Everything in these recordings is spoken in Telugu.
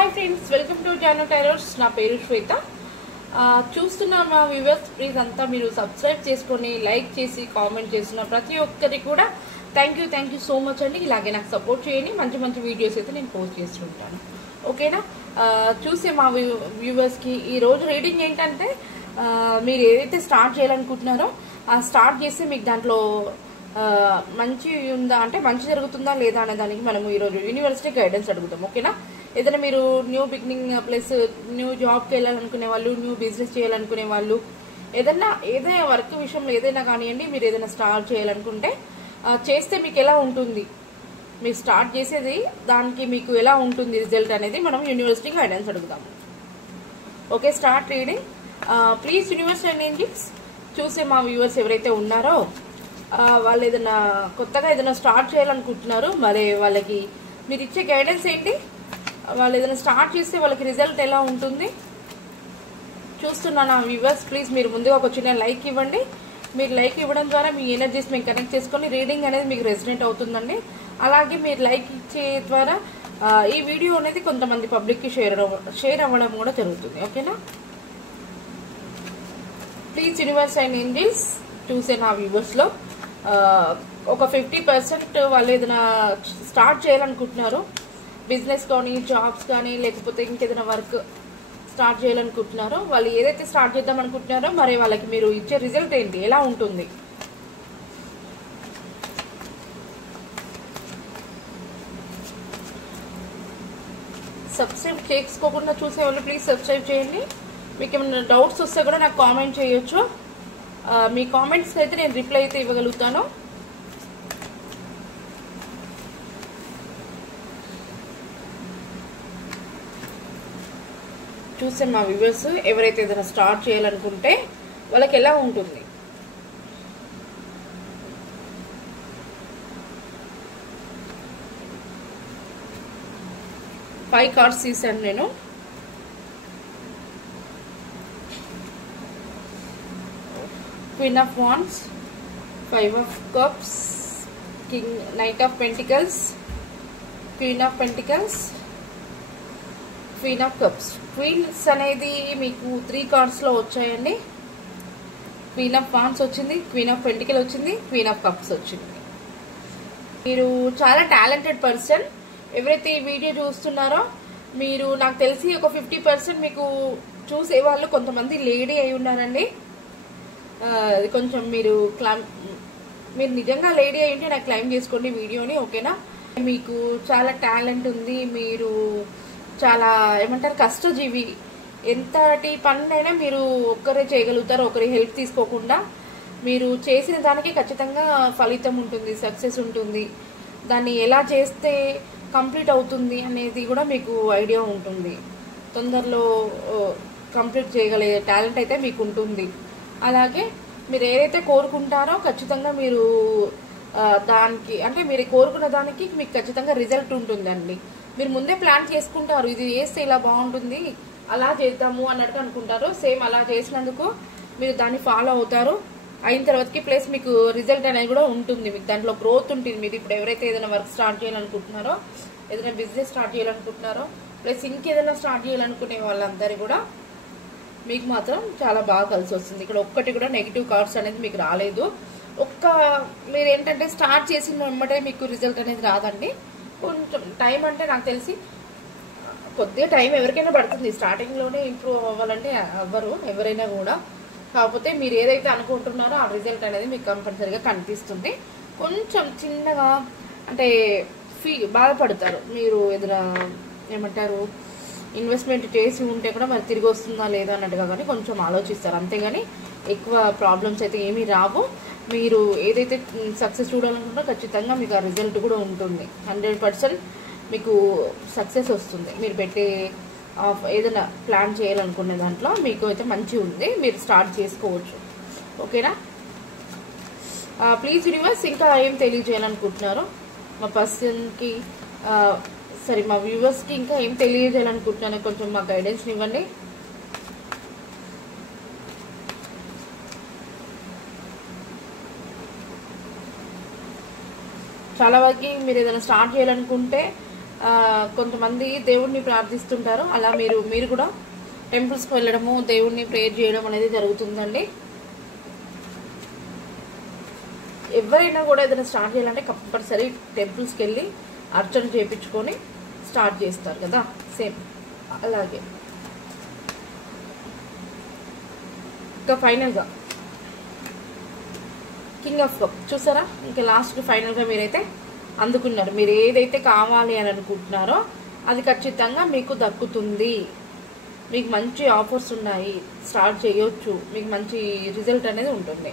Hi friends, welcome to Jaano tailors. నా పేరు శ్వేత. చూస్తున్న మా వ్యూవర్స్ ప్లీజ్ అంతా మీరు సబ్స్క్రైబ్ చేసుకొని లైక్ చేసి కామెంట్ చేసిన ప్రతి ఒక్కరికి కూడా థ్యాంక్ యూ సో మచ్ అండి. ఇలాగే నాకు సపోర్ట్ చేయండి. మంచి మంచి వీడియోస్ అయితే నేను పోస్ట్ చేస్తుంటాను. ఓకేనా? చూసే మా వ్యూవర్స్కి ఈరోజు రీడింగ్ ఏంటంటే, మీరు ఏదైతే స్టార్ట్ చేయాలనుకుంటున్నారో స్టార్ట్ చేస్తే మీకు దాంట్లో మంచి ఉందా అంటే మంచి జరుగుతుందా లేదా అనే దానికి మనము ఈరోజు యూనివర్సిటీ గైడెన్స్ అడుగుతాం. ఓకేనా? ఏదైనా మీరు న్యూ బిగినింగ్ ప్లస్ న్యూ జాబ్కి వెళ్ళాలనుకునే వాళ్ళు, న్యూ బిజినెస్ చేయాలనుకునే వాళ్ళు, ఏదైనా వర్క్ విషయంలో ఏదైనా కానివ్వండి, మీరు ఏదైనా స్టార్ట్ చేయాలనుకుంటే చేస్తే మీకు ఎలా ఉంటుంది, మీరు స్టార్ట్ చేసేది దానికి మీకు ఎలా ఉంటుంది రిజల్ట్ అనేది మనం యూనివర్సిటీ గైడెన్స్ అడుగుతాము. Okay, start reading. Please universe and Angeles, చూసే మా వ్యూవర్స్ ఎవరైతే ఉన్నారో వాళ్ళు ఏదైనా కొత్తగా ఏదైనా స్టార్ట్ చేయాలనుకుంటున్నారు, మరి వాళ్ళకి మీరు ఇచ్చే గైడెన్స్ ఏంటి, వాళ్ళు ఏదైనా స్టార్ట్ చేస్తే వాళ్ళకి రిజల్ట్ ఎలా ఉంటుంది చూస్తున్నాను. వ్యూవర్స్ ప్లీజ్ మీరు ముందుగా ఒక చిన్న లైక్ ఇవ్వండి. మీరు లైక్ ఇవ్వడం ద్వారా మీ ఎనర్జీస్ మేము కనెక్ట్ చేసుకొని రీడింగ్ అనేది మీకు రెసిడెంట్ అవుతుందండి. అలాగే మీరు లైక్ ఇచ్చే ద్వారా ఈ వీడియో అనేది కొంతమంది పబ్లిక్కి షేర్ అవ్వడం కూడా జరుగుతుంది. ఓకేనా? ప్లీజ్ యూనివర్స్ అండ్ ఏంజిల్స్, చూసే నా వ్యూవర్స్లో ఒక 50% వాళ్ళు ఏదైనా స్టార్ట్ చేయాలనుకుంటున్నారు, బిజినెస్ కానీ జాబ్స్ కానీ లేకపోతే ఇంకేదైనా వర్క్ స్టార్ట్ చేయాలనుకుంటున్నారో, వాళ్ళు ఏదైతే స్టార్ట్ చేద్దాం అనుకుంటున్నారో మరి వాళ్ళకి మీరు ఇచ్చే రిజల్ట్ ఏంటి, ఎలా ఉంటుంది. సబ్స్క్రైబ్ చేసుకోకుండా చూసే వాళ్ళు ప్లీజ్ సబ్స్క్రైబ్ చేయండి. మీకు ఏమైనా డౌట్స్ వస్తే కూడా నాకు కామెంట్ చేయొచ్చు. మీ కామెంట్స్కి అయితే నేను రిప్లై అయితే ఇవ్వగలుగుతాను. చూసే మా వ్యూవర్స్ ఎవరైతే ఏదైనా స్టార్ట్ చేయాలనుకుంటే వాళ్ళకి ఎలా ఉంటుంది. ఫైవ్ కార్డ్స్ తీసాను నేను. Queen of wands, five of cups, king, knight of pentacles, queen of pentacles, queen of cups. Queens అనేది మీకు 3 కార్డ్స్లో వచ్చాయండి. క్వీన్ ఆఫ్ వాండ్స్ వచ్చింది, క్వీన్ ఆఫ్ పెంటికల్ వచ్చింది, క్వీన్ ఆఫ్ కప్స్ వచ్చింది. మీరు చాలా టాలెంటెడ్ పర్సన్. ఎవరైతే ఈ వీడియో చూస్తున్నారో మీరు, నాకు తెలిసి ఒక 50% మీకు చూసేవాళ్ళు కొంతమంది లేడీ అయి ఉన్నారండి. కొంచెం మీరు నిజంగా లేడీ అయి ఉంటే నాకు క్లైమ్ చేసుకోండి వీడియోని. ఓకేనా? మీకు చాలా టాలెంట్ ఉంది, మీరు చాలా ఏమంటారు కష్టజీవి. ఎంతటి పనినైనా మీరు ఒక్కరే చేయగలుగుతారు, ఒకరి హెల్ప్ తీసుకోకుండా. మీరు చేసిన దానికి ఖచ్చితంగా ఫలితం ఉంటుంది, సక్సెస్ ఉంటుంది. దాన్ని ఎలా చేస్తే కంప్లీట్ అవుతుంది అనేది కూడా మీకు ఐడియా ఉంటుంది. తొందరలో కంప్లీట్ చేయగలిగే టాలెంట్ అయితే మీకు ఉంటుంది. అలాగే మీరు ఏదైతే కోరుకుంటారో ఖచ్చితంగా మీరు దానికి అంటే మీరు కోరుకున్న దానికి మీకు ఖచ్చితంగా రిజల్ట్ ఉంటుందండి. మీరు ముందే ప్లాన్ చేసుకుంటారు, ఇది చేస్తే ఇలా బాగుంటుంది, అలా చేద్దాము అన్నట్టు అనుకుంటారు. సేమ్ అలా చేసినందుకు మీరు దాన్ని ఫాలో అవుతారు. అయిన తర్వాతకి ప్లస్ మీకు రిజల్ట్ అనేది కూడా ఉంటుంది, మీకు దాంట్లో గ్రోత్ ఉంటుంది. మీరు ఇప్పుడు ఎవరైతే ఏదైనా వర్క్ స్టార్ట్ చేయాలనుకుంటున్నారో, ఏదైనా బిజినెస్ స్టార్ట్ చేయాలనుకుంటున్నారో, ప్లస్ ఇంకేదైనా స్టార్ట్ చేయాలనుకునే వాళ్ళందరూ కూడా మీకు మాత్రం చాలా బాగా కలిసి వస్తుంది. ఇక్కడ ఒక్కటి కూడా నెగిటివ్ కార్డ్స్ అనేది మీకు రాలేదు. మీరు ఏంటంటే స్టార్ట్ చేసిన వెంబడే మీకు రిజల్ట్ అనేది రాదండి. కొంచెం టైం అంటే నాకు తెలిసి కొద్దిగా టైం ఎవరికైనా పడుతుంది. స్టార్టింగ్లోనే ఇంప్రూవ్ అవ్వాలంటే అవ్వరు ఎవరైనా కూడా. కాకపోతే మీరు ఏదైతే అనుకుంటున్నారో ఆ రిజల్ట్ అనేది మీకు కంపల్సరీగా కనిపిస్తుంది. కొంచెం చిన్నగా అంటే బాధపడతారు. మీరు ఏదైనా ఏమంటారు ఇన్వెస్ట్మెంట్ చేసి ఉంటే కూడా మరి తిరిగి వస్తుందా లేదా అన్నట్టుగా కానీ కొంచెం ఆలోచిస్తారు. అంతేగాని ఎక్కువ ప్రాబ్లమ్స్ అయితే ఏమీ రావు. మీరు ఏదైతే సక్సెస్ చూడాలనుకుంటారో ఖచ్చితంగా మీకు ఆ రిజల్ట్ కూడా ఉంటుంది. 100% మీకు సక్సెస్ వస్తుంది. మీరు పెట్టే ఏదైనా ప్లాన్ చేయాలనుకునే దాంట్లో మీకు అయితే మంచి ఉంది, మీరు స్టార్ట్ చేసుకోవచ్చు. ఓకేనా? ప్లీజ్ యూనివర్స్ ఇంకా ఏం తెలియజేయాలనుకుంటున్నారో మా పర్సన్కి, మా వ్యూవర్స్కి ఇంకా ఏం తెలియజేయాలనుకుంటున్నారో కొంచెం మా గైడెన్స్ ఇవ్వండి. చాలా వరకు మీరు ఏదైనా స్టార్ట్ చేయాలనుకుంటే కొంతమంది దేవుణ్ణి ప్రార్థిస్తుంటారు. అలా మీరు కూడా టెంపుల్స్కి వెళ్ళడము, దేవుణ్ణి ప్రేయర్ చేయడం అనేది జరుగుతుందండి. ఎవరైనా కూడా ఏదైనా స్టార్ట్ చేయాలంటే కంపల్సరీ టెంపుల్స్కి వెళ్ళి అర్చన చేయించుకొని స్టార్ట్ చేస్తారు కదా, సేమ్ అలాగే. ఇంకా ఫైనల్గా కింగ్ ఆఫ్ కప్ చూసారా, ఇంకా లాస్ట్కి ఫైనల్గా మీరైతే అందుకున్నారు. మీరు ఏదైతే కావాలి అని అనుకుంటున్నారో అది ఖచ్చితంగా మీకు దక్కుతుంది. మీకు మంచి ఆఫర్స్ ఉన్నాయి, స్టార్ట్ చేయొచ్చు, మీకు మంచి రిజల్ట్ అనేది ఉంటుంది.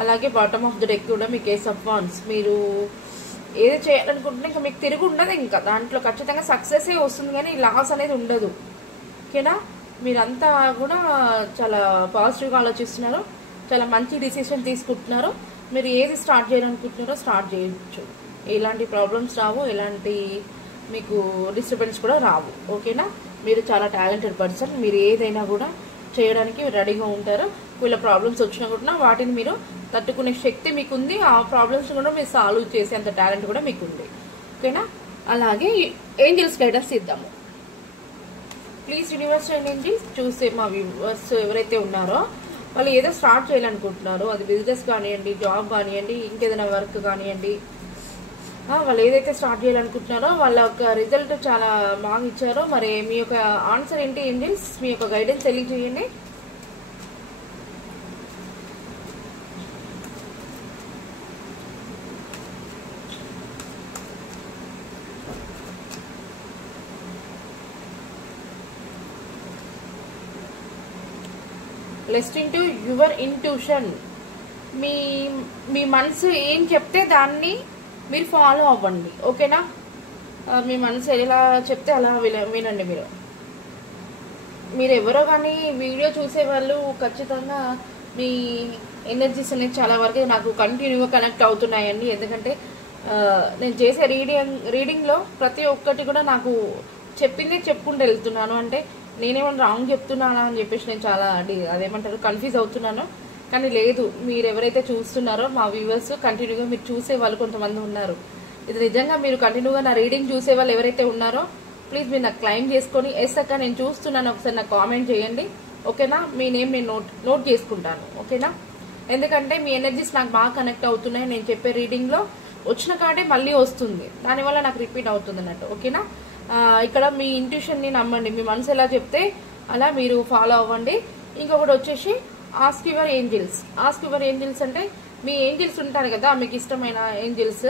అలాగే బాటమ్ ఆఫ్ ద డెక్ కూడా మీకు ఏస్ ఆఫ్ వాండ్స్. మీరు ఏది చేయాలనుకుంటున్నా ఇంకా మీకు తిరిగి ఉండదు, ఇంకా దాంట్లో ఖచ్చితంగా సక్సెసే వస్తుంది కానీ లాస్ అనేది ఉండదు. ఓకేనా, మీరంతా కూడా చాలా పాజిటివ్గా ఆలోచిస్తున్నారు, చాలా మంచి డిసిషన్ తీసుకుంటున్నారు. మీరు ఏది స్టార్ట్ చేయాలనుకుంటున్నారో స్టార్ట్ చేయొచ్చు. ఎలాంటి ప్రాబ్లమ్స్ రావు, ఎలాంటి మీకు డిస్టర్బెన్స్ కూడా రావు. ఓకేనా, మీరు చాలా టాలెంటెడ్ పర్సన్. మీరు ఏదైనా కూడా చేయడానికి రెడీగా ఉంటారు. వీళ్ళ ప్రాబ్లమ్స్ వచ్చినా కూడా వాటిని మీరు తట్టుకునే శక్తి మీకు ఉంది. ఆ ప్రాబ్లమ్స్ కూడా మీరు సాల్వ్ చేసే అంత టాలెంట్ కూడా మీకు ఉంది. ఓకేనా, అలాగే ఏంజల్స్ గైడెన్స్ ఇద్దాము. ప్లీజ్ యూనివర్స్ అండ్ ఏంజల్స్ చూసే మా వ్యూవర్స్ ఎవరైతే ఉన్నారో వాళ్ళు ఏదో స్టార్ట్ చేయాలనుకుంటున్నారో, అది బిజినెస్ కానివ్వండి, జాబ్ కానివ్వండి, ఇంకేదైనా వర్క్ కానివ్వండి, వాళ్ళు ఏదైతే స్టార్ట్ చేయాలనుకుంటున్నారో వాళ్ళ యొక్క రిజల్ట్ చాలా బాగా ఇచ్చారో, మరి మీ యొక్క ఆన్సర్ ఏంటి ఏంజల్స్, మీ యొక్క గైడెన్స్ తెలియజేయండి. Listening to your intuition. మీ మనసు ఏం చెప్తే దాన్ని మీరు ఫాలో అవ్వండి. ఓకేనా, మీ మనసు ఎలా చెప్తే అలా వినండి. మీరు ఎవరో కానీ వీడియో చూసేవాళ్ళు ఖచ్చితంగా మీ ఎనర్జీస్ అనేది చాలా వరకు నాకు కంటిన్యూగా కనెక్ట్ అవుతున్నాయండి. ఎందుకంటే నేను చేసే రీడింగ్లో ప్రతి ఒక్కటి కూడా నాకు చెప్పిందే చెప్పుకుంటూ వెళ్తున్నాను. అంటే నేనేమన్నా రాంగ్ చెప్తున్నానా అని చెప్పేసి నేను చాలా అదేమంటారు కన్ఫ్యూజ్ అవుతున్నాను. కానీ లేదు, మీరు ఎవరైతే చూస్తున్నారో మా వ్యూవర్స్ కంటిన్యూగా మీరు చూసే వాళ్ళు కొంతమంది ఉన్నారు. ఇది నిజంగా మీరు కంటిన్యూగా నా రీడింగ్ చూసే వాళ్ళు ఎవరైతే ఉన్నారో ప్లీజ్ మీరు నాకు క్లైమ్ చేసుకొని ఎస్ అక్క నేను చూస్తున్నాను ఒకసారి నాకు కామెంట్ చేయండి. ఓకేనా, మీ నేమ్ నేను నోట్ చేసుకుంటాను. ఓకేనా, ఎందుకంటే మీ ఎనర్జీస్ నాకు బాగా కనెక్ట్ అవుతున్నాయి. నేను చెప్పే రీడింగ్లో వచ్చిన కాడే మళ్ళీ వస్తుంది, దానివల్ల నాకు రిపీట్ అవుతుంది అన్నట్టు. ఓకేనా, ఇక్కడ మీ ఇంట్యూషన్ని నమ్మండి. మీ మనసు ఎలా చెప్తే అలా మీరు ఫాలో అవ్వండి. ఇంకొకటి వచ్చేసి ask your angels. Ask your angels అంటే మీ ఏంజల్స్ ఉంటారు కదా, మీకు ఇష్టమైన ఏంజల్స్,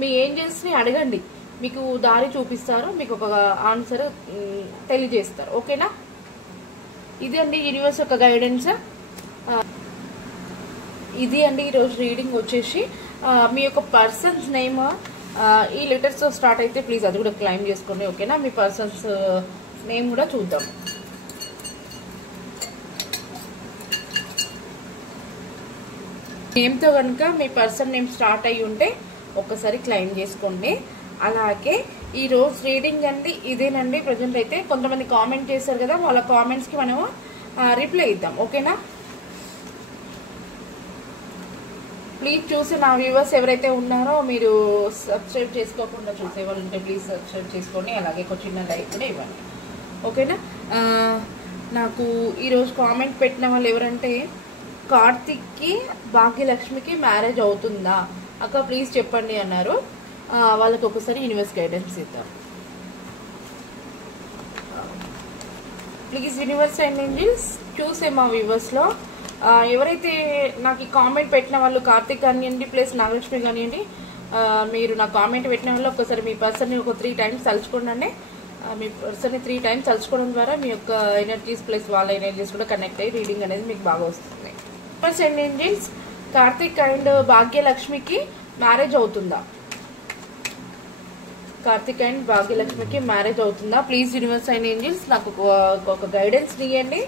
మీ ఏంజల్స్ని అడగండి, మీకు దారి చూపిస్తారు, మీకు ఒక ఆన్సర్ తెలియజేస్తారు. ఓకేనా, ఇది అండి యూనివర్స్ యొక్క గైడెన్స్. ఇది అండి ఈరోజు రీడింగ్ వచ్చేసి మీ యొక్క పర్సన్స్ నేమ్ ఈ లెటర్స్తో స్టార్ట్ అయితే ప్లీజ్ అది కూడా క్లైమ్ చేసుకోండి. ఓకేనా, మీ పర్సన్స్ నేమ్ కూడా చూద్దాం. నేమ్తో కనుక మీ పర్సన్ నేమ్ స్టార్ట్ అయ్యి ఉంటే ఒక్కసారి క్లైమ్ చేసుకోండి. అలాగే ఈ రోజు రీడింగ్ అండి ఇదేనండి. ప్రజెంట్ అయితే కొంతమంది కామెంట్ చేశారు కదా, వాళ్ళ కామెంట్స్కి మనము రిప్లై ఇద్దాం. ఓకేనా, ప్లీజ్ చూసి నా వ్యూవర్స్ ఎవరైతే ఉన్నారో మీరు సబ్స్క్రైబ్ చేసుకోకుండా చూసేవాళ్ళు ఉంటే ప్లీజ్ సబ్స్క్రైబ్ చేసుకోండి. అలాగే ఒక చిన్న లైక్ కూడా ఇవ్వండి. ఓకేనా, నాకు ఈరోజు కామెంట్ పెట్టిన వాళ్ళు ఎవరంటే కార్తిక్కి భాగ్యలక్ష్మికి మ్యారేజ్ అవుతుందా అక్క ప్లీజ్ చెప్పండి అన్నారు. వాళ్ళకి ఒకసారి యూనివర్స్ గైడెన్స్ ఇద్దాం. ప్లీజ్ యూనివర్స్ అండ్ ఏంజల్స్ చూసే మా వ్యూవర్స్లో ఎవరైతే నాకు ఈ కామెంట్ పెట్టిన వాళ్ళు కార్తిక్ కానివ్వండి ప్లస్ నాగలక్ష్మి కానివ్వండి, మీరు నా కామెంట్ పెట్టిన వాళ్ళు ఒకసారి మీ పర్సన్ని ఒక 3 times తలుచుకోండి. మీ పర్సన్ని 3 times తలుచుకోవడం ద్వారా మీ యొక్క ఎనర్జీస్ ప్లస్ వాళ్ళ ఎనర్జీస్ కూడా కనెక్ట్ అయ్యి రీడింగ్ అనేది మీకు బాగా వస్తుంది. Universe and angels Karthik and భాగ్యలక్ష్మికి మ్యారేజ్ అవుతుందా? కార్తిక్ అండ్ భాగ్యలక్ష్మికి మ్యారేజ్ అవుతుందా? ప్లీజ్ యూనివర్స్ అండ్ ఏంజల్స్ నాకు ఒక గైడెన్స్ ఇవ్వండి.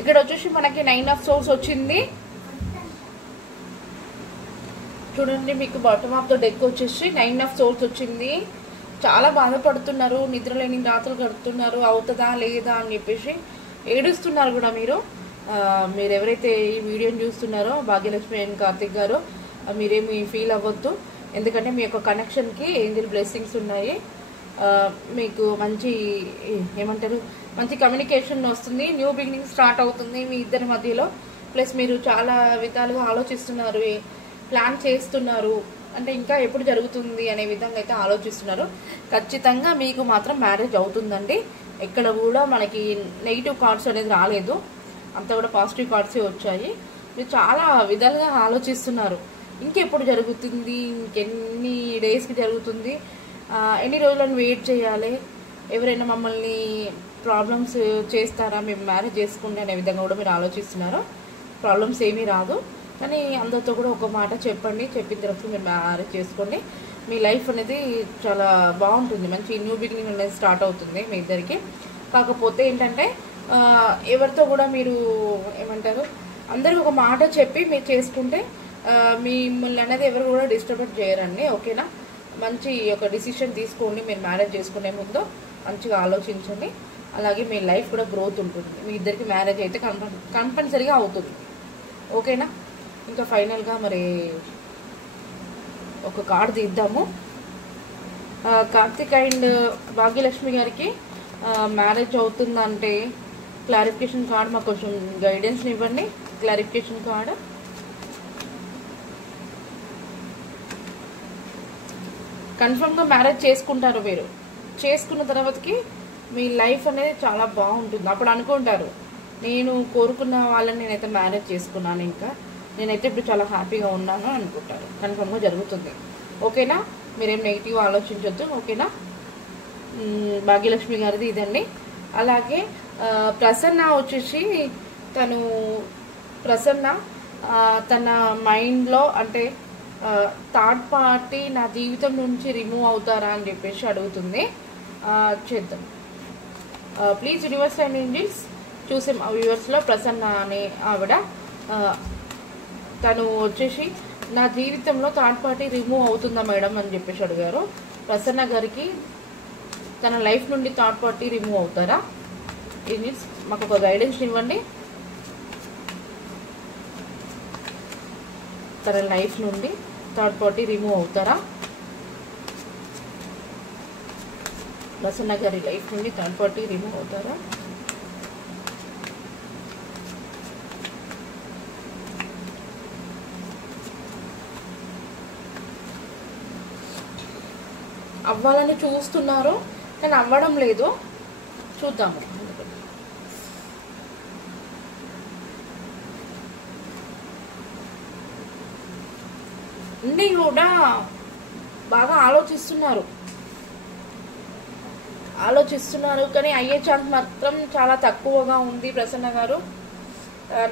ఇక్కడ వచ్చేసి మనకి 9 of Swords వచ్చింది. చూడండి, మీకు బాటమ్ ఆఫ్ ద డెక్ వచ్చేసి 9 ఆఫ్ సోర్స్ వచ్చింది. చాలా బాధపడుతున్నారు, నిద్రలేని రాత్రులు గడుపుతున్నారు, అవుతుందా లేదా అని చెప్పేసి ఏడుస్తున్నారు కూడా. మీరు ఎవరైతే ఈ వీడియోని చూస్తున్నారో భాగ్యలక్ష్మి అండ్ కార్తిక్ గారు, మీరేమి ఫీల్ అవ్వద్దు. ఎందుకంటే మీ యొక్క కనెక్షన్కి ఏంజల్ బ్లెస్సింగ్స్ ఉన్నాయి. మీకు మంచి ఏమంటారు, మంచి కమ్యూనికేషన్ వస్తుంది. న్యూ బిగినింగ్ స్టార్ట్ అవుతుంది మీ ఇద్దరి మధ్యలో. ప్లస్ మీరు చాలా విధాలుగా ఆలోచిస్తున్నారు, ప్లాన్ చేస్తున్నారు. అంటే ఇంకా ఎప్పుడు జరుగుతుంది అనే విధంగా అయితే ఆలోచిస్తున్నారు. ఖచ్చితంగా మీకు మాత్రం మ్యారేజ్ అవుతుందండి. ఎక్కడ కూడా మనకి నెగిటివ్ కార్డ్స్ అనేది రాలేదు, అంతా కూడా పాజిటివ్ కార్డ్సే వచ్చాయి. మీరు చాలా విధాలుగా ఆలోచిస్తున్నారు. ఇంకెప్పుడు జరుగుతుంది, ఇంకెన్ని డేస్కి జరుగుతుంది, ఎన్ని రోజులను వెయిట్ చేయాలి, ఎవరైనా మమ్మల్ని ప్రాబ్లమ్స్ చేస్తారా, మేము మ్యారేజ్ చేసుకుంటే అనే విధంగా కూడా మీరు ఆలోచిస్తున్నారు. ప్రాబ్లమ్స్ ఏమీ రాదు, కానీ అందరితో కూడా ఒక మాట చెప్పండి. చెప్పిన తర్వాత మీరు మ్యారేజ్ చేసుకోండి. మీ లైఫ్ అనేది చాలా బాగుంటుంది, మంచి న్యూ బిగినింగ్ అనేది స్టార్ట్ అవుతుంది మీ ఇద్దరికి. కాకపోతే ఏంటంటే ఎవరితో కూడా మీరు ఏమంటారు, అందరికి ఒక మాట చెప్పి మీరు చేసుకుంటే మిమ్మల్ని అనేది ఎవరు కూడా డిస్టర్బ్ చేయరండి. ఓకేనా? మంచి ఒక డిసిషన్ తీసుకోండి. మీరు మ్యారేజ్ చేసుకునే ముందు మంచిగా ఆలోచించండి. అలాగే మీ లైఫ్ కూడా గ్రోత్ ఉంటుంది. మీ ఇద్దరికి మ్యారేజ్ అయితే కంపల్సరీగా అవుతుంది. ఓకేనా? ఇంకా ఫైనల్గా మరి ఒక కార్డు తీద్దాము. కార్తిక్ అండ్ భాగ్యలక్ష్మి గారికి మ్యారేజ్ అవుతుందంటే క్లారిఫికేషన్ కార్డ్ మాకు కొంచెం గైడెన్స్ని ఇవ్వండి. క్లారిఫికేషన్ కార్డు కన్ఫర్మ్గా మ్యారేజ్ చేసుకుంటారు. మీరు చేసుకున్న తర్వాతకి మీ లైఫ్ అనేది చాలా బాగుంటుంది. అప్పుడు అనుకుంటారు, నేను కోరుకున్న వాళ్ళని నేనైతే మ్యారేజ్ చేసుకున్నాను, ఇంకా నేనైతే ఇప్పుడు చాలా హ్యాపీగా ఉన్నాను అనుకుంటారు. కన్ఫర్మ్గా జరుగుతుంది. ఓకేనా? మీరేం నెగిటివ్ ఆలోచించొద్దు. ఓకేనా? భాగ్యలక్ష్మి గారిది ఇదండి. అలాగే ప్రసన్న వచ్చేసి ప్రసన్న తన మైండ్లో అంటే థర్డ్ పార్టీ నా జీవితం నుంచి రిమూవ్ అవుతారా అని చెప్పేసి అడుగుతుంది. చేద్దాం ప్లీజ్. యూనివర్స్ అండ్ ఏంజల్స్ చూసాం ఆ వ్యూవర్స్లో ప్రసన్న అనే ఆవిడ, తను వచ్చేసి నా జీవితంలో థర్డ్ పార్టీ రిమూవ్ అవుతుందా మేడం అని చెప్పేసి అడిగారు. ప్రసన్న గారికి తన లైఫ్ నుండి థర్డ్ పార్టీ రిమూవ్ అవుతారా? ఏంజల్స్ మాకు ఒక గైడెన్స్ ఇవ్వండి. తన లైఫ్ నుండి థర్డ్ పార్టీ రిమూవ్ అవుతారా? ప్రసన్న గారి లైఫ్ నుండి థర్డ్ పార్టీ రిమూవ్ అవుతారా? అవ్వాలని చూస్తున్నారు కానీ అవ్వడం లేదు. చూద్దాము. అన్నీ కూడా బాగా ఆలోచిస్తున్నారు కానీ అయ్యే ఛాన్స్ మాత్రం చాలా తక్కువగా ఉంది ప్రసన్న గారు.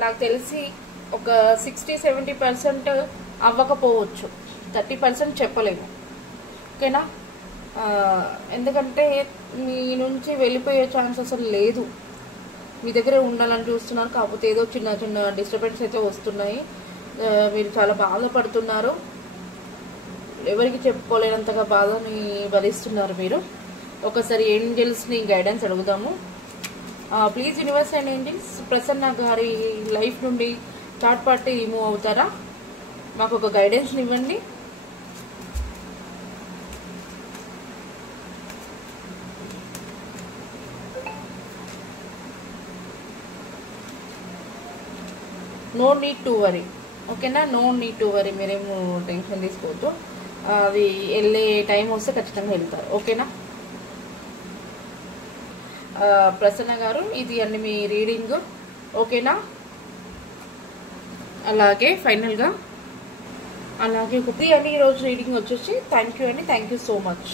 నాకు తెలిసి ఒక 60-70% అవ్వకపోవచ్చు, 30% చెప్పలేము. ఓకేనా? ఎందుకంటే మీ నుంచి వెళ్ళిపోయే ఛాన్స్ అసలు లేదు. మీ దగ్గరే ఉండాలని చూస్తున్నారు, కాకపోతే ఏదో చిన్న చిన్న డిస్టర్బెన్స్ అయితే వస్తున్నాయి. మీరు చాలా బాధపడుతున్నారు, ఎవరికి చెప్పుకోలేనంతగా బాధని భరిస్తున్నారు మీరు. ఒకసారి ఏంజల్స్ని గైడెన్స్ అడుగుదాము. Please universe and angels, Prasanna గారి లైఫ్ నుండి థర్డ్ పార్టీ రిమూవ్ అవుతారా? మాకు ఒక గైడెన్స్ని ఇవ్వండి. No need to worry. ఓకేనా? No need to worry. మీరేమో టెన్షన్ తీసుకోవద్దు, అది వెళ్ళే టైం వస్తే ఖచ్చితంగా వెళ్తారు. ఓకేనా? ప్రసన్న గారు ఇది అండి మీ రీడింగ్. ఓకేనా? అలాగే ఫైనల్గా అలాగే ఒకటి అని ఈరోజు రీడింగ్ వచ్చేసి థ్యాంక్ యూ అండి. Thank you so much.